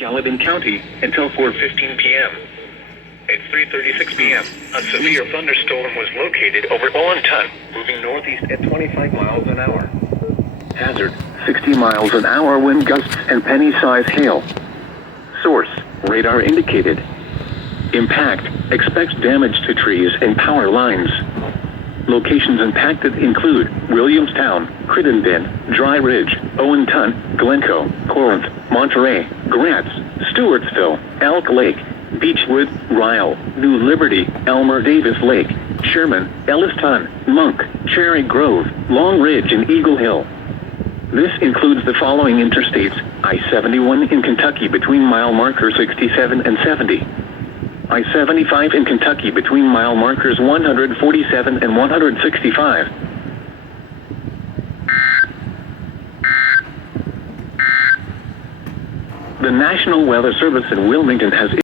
Gallatin County until 4:15 p.m. At 3:36 p.m., a severe thunderstorm was located over Olenton, moving northeast at 25 miles an hour. Hazard, 60 miles an hour wind gusts and penny-size hail. Source, radar indicated. Impact, expects damage to trees and power lines. Locations impacted include Williamstown, Crittenden, Dry Ridge, Owenton, Glencoe, Corinth, Monterey, Gratz, Stewartsville, Elk Lake, Beechwood, Ryle, New Liberty, Elmer Davis Lake, Sherman, Elliston, Monk, Cherry Grove, Long Ridge, and Eagle Hill. This includes the following interstates: I-71 in Kentucky between mile markers 67 and 70. I-75 in Kentucky between mile markers 147 and 165. The National Weather Service in Wilmington has